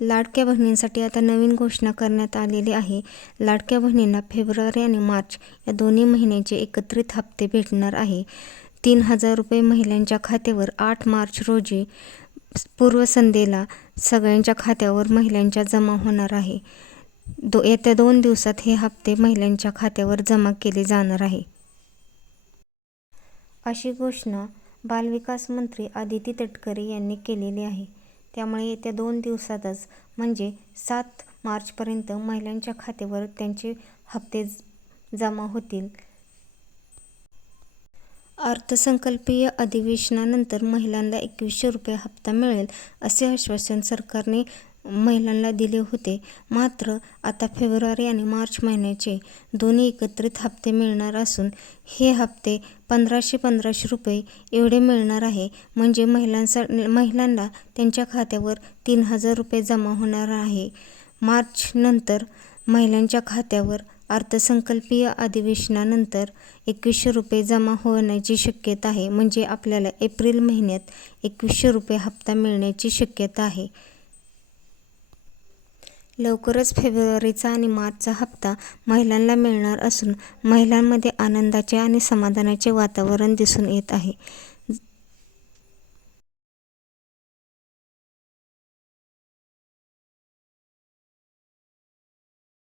लाडक्या बहिणींसाठी आता नवीन घोषणा करण्यात आलेली आहे. लाडक्या बहिणींना फेब्रुवारी आणि मार्च या दोन्ही महिन्याचे एकत्रित हप्ते भेटणार आहे. 3,000 रुपये महिलांच्या खात्यावर 8 मार्च रोजी पूर्वसंध्येला सगळ्यांच्या खात्यावर महिलांच्या जमा होणार आहे. येत्या 2 दिवसात हे हप्ते महिलांच्या खात्यावर जमा केले जाणार आहे. अशी घोषणा बालविकास मंत्री अदिती तटकरे यांनी केलेली आहे. त्यामुळे येत्या 2 दिवसातच म्हणजे 7 मार्चपर्यंत महिलांच्या खात्यावर त्यांचे हप्ते जमा होतील. अर्थसंकल्पीय अधिवेशनानंतर महिलांना 2100 रुपये हप्ता मिळेल असे आश्वासन सरकारने महिलांना दिले होते. मात्र आता फेब्रुवारी आणि मार्च महिन्याचे दोन्ही एकत्रित हप्ते मिळणार असून हे हप्ते 1500 रुपये एवढे मिळणार आहे. म्हणजे महिलांना त्यांच्या खात्यावर 3,000 रुपये जमा होणार आहे. मार्च नंतर महिलांच्या खात्यावर अर्थसंकल्पीय अधिवेशनानंतर 2100 रुपये जमा होण्याची शक्यता आहे. म्हणजे आपल्याला एप्रिल महिन्यात 2100 रुपये हप्ता मिळण्याची शक्यता आहे. लवकरच फेब्रुवारीचा आणि मार्चचा हप्ता महिलांना मिळणार असून महिलांमध्ये आनंदाचे आणि समाधानाचे वातावरण दिसून येत आहे.